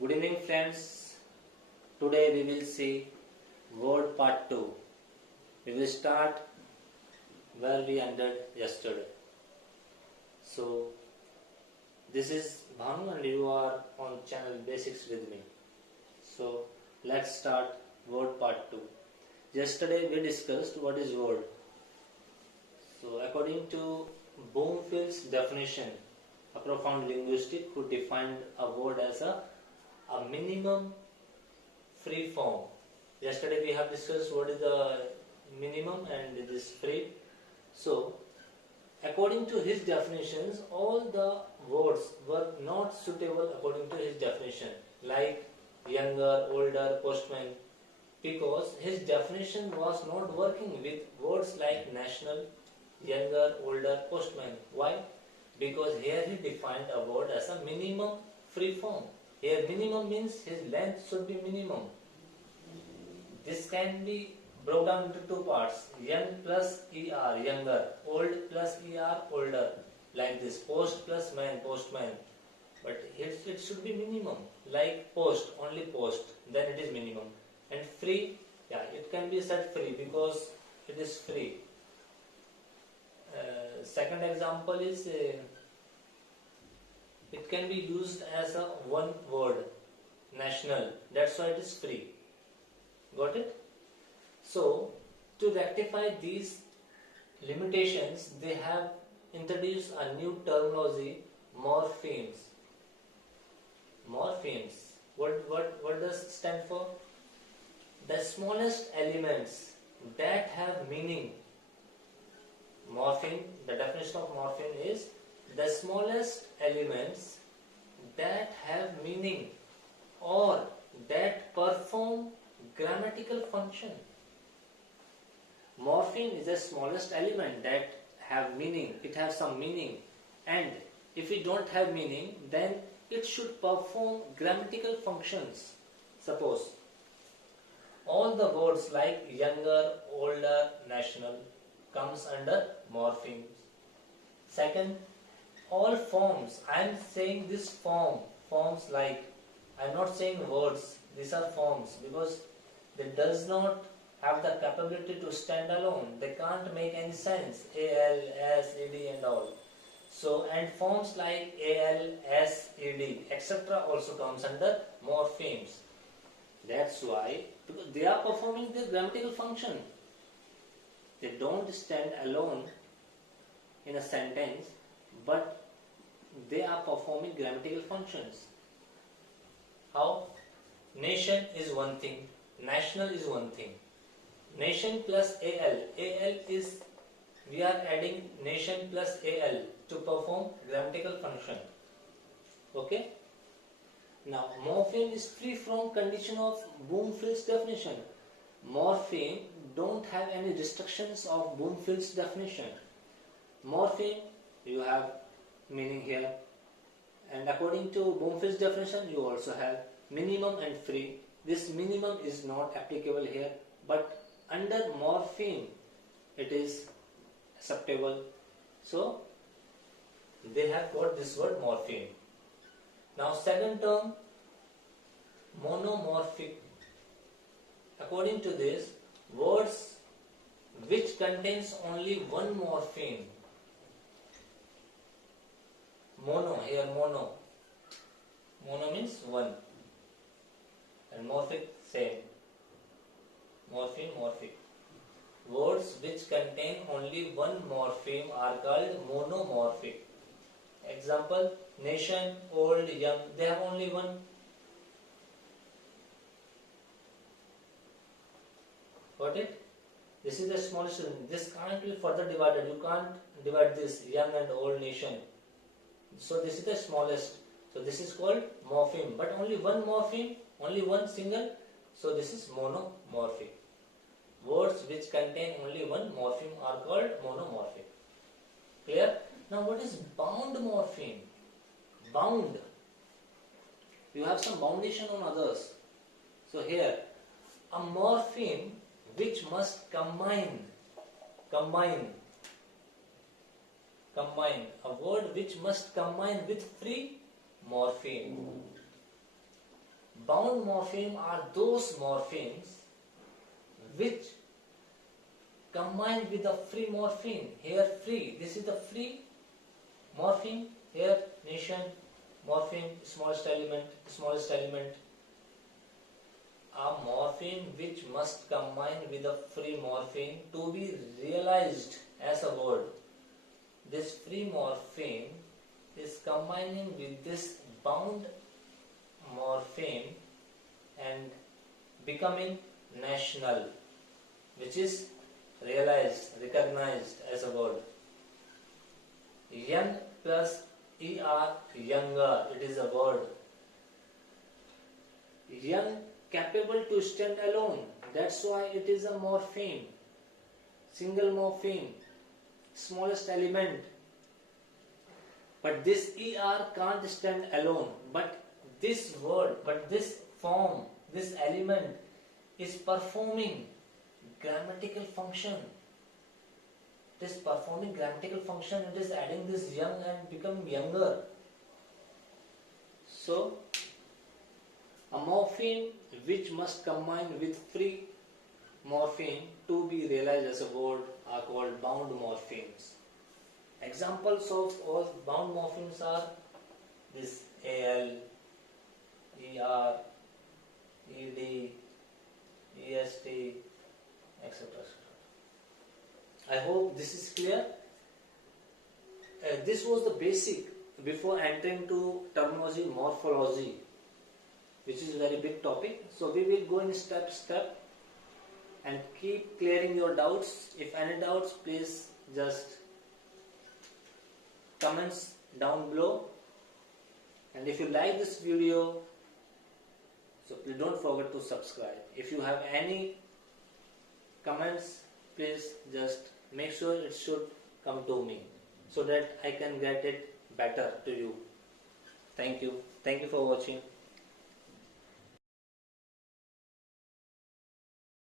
Good evening friends. Today we will see word part 2. We will start where we ended yesterday. So this is Bhanu and you are on channel Basics with me. So let's start word part 2. Yesterday we discussed what is word. So according to Bloomfield's definition, a profound linguist who defined a word as a minimum free form. Yesterday we have discussed what is the minimum and it is free. So according to his definitions, all the words were not suitable according to his definition, like younger, older, postman, because his definition was not working with words like national, younger, older, postman. Why? Because here he defined a word as a minimum free form. Here minimum means his length should be minimum. This can be broken down into two parts, young plus er, younger, old plus er, older, like this, post plus man, postman. But it should be minimum, like post, only post, then it is minimum. And free, it can be said free because it is free. Second example is it can be used as a one word, national, that's why it is free. Got it? So to rectify these limitations, they have introduced a new terminology, morphemes. Morphemes, what does it stand for? The smallest elements that have meaning. Morpheme, the definition of morpheme is the smallest elements that have meaning or that perform grammatical function. Morpheme is the smallest element that have meaning, it has some meaning, and if it don't have meaning, then it should perform grammatical functions. Suppose all the words like younger, older, national comes under morphemes. Second, all forms, I am saying this forms like, I am not saying words, these are forms because they does not have the capability to stand alone, they can't make any sense, al, s, ed and all. So, and forms like al, s, ed etc. also comes under morphemes. That's why, because they are performing the grammatical function. They don't stand alone in a sentence, but they are performing grammatical functions. How? Nation is one thing, national is one thing. Nation plus al, al is, we are adding nation plus al to perform grammatical function. Okay? Now, morpheme is free from condition of Bloomfield's definition. Morpheme don't have any restrictions of Bloomfield's definition. Morpheme, you have meaning here, and according to Bloomfield's definition, you also have minimum and free. This minimum is not applicable here, but under morpheme, it is acceptable. So, they have got this word morpheme. Now, second term, monomorphic. According to this, words which contains only one morpheme. Mono, here mono. Mono means one. And morphic, same. Morpheme, morphic. Words which contain only one morpheme are called monomorphic. Example, nation, old, young, they have only one. Got it? This is the smallest. This can't be further divided. You can't divide this young and old nation. So this is the smallest. So this is called morpheme. But only one morpheme, only one single. So this is monomorphic. Words which contain only one morpheme are called monomorphic. Clear? Now what is bound morpheme? Bound. You have some boundation on others. So here, a morpheme which must combine, a word which must combine with free morpheme. Bound morpheme are those morphemes which combine with a free morpheme. Here free, this is the free morpheme. Here nation, morpheme, smallest element. A morpheme which must combine with a free morpheme to be realized as a word. This free morpheme is combining with this bound morpheme and becoming national, which is realized, recognized as a word. Young plus er, younger, it is a word. Young, capable to stand alone, that's why it is a morpheme. Single morpheme, smallest element. But this er can't stand alone. But this word, but this form, this element is performing grammatical function. It is performing grammatical function. It is adding this young and becoming younger. So, a morpheme which must combine with free morpheme to be realized as a word are called bound morphemes. Examples of all bound morphemes are this al, er, ed, est, etc. I hope this is clear. This was the basic before entering to terminology morphology, which is a very big topic. So we will go in step and keep clearing your doubts. If any doubts, please just comments down below. And if you like this video, so please don't forget to subscribe. If you have any comments, please just make sure it should come to me so that I can get it better to you. Thank you. Thank you for watching.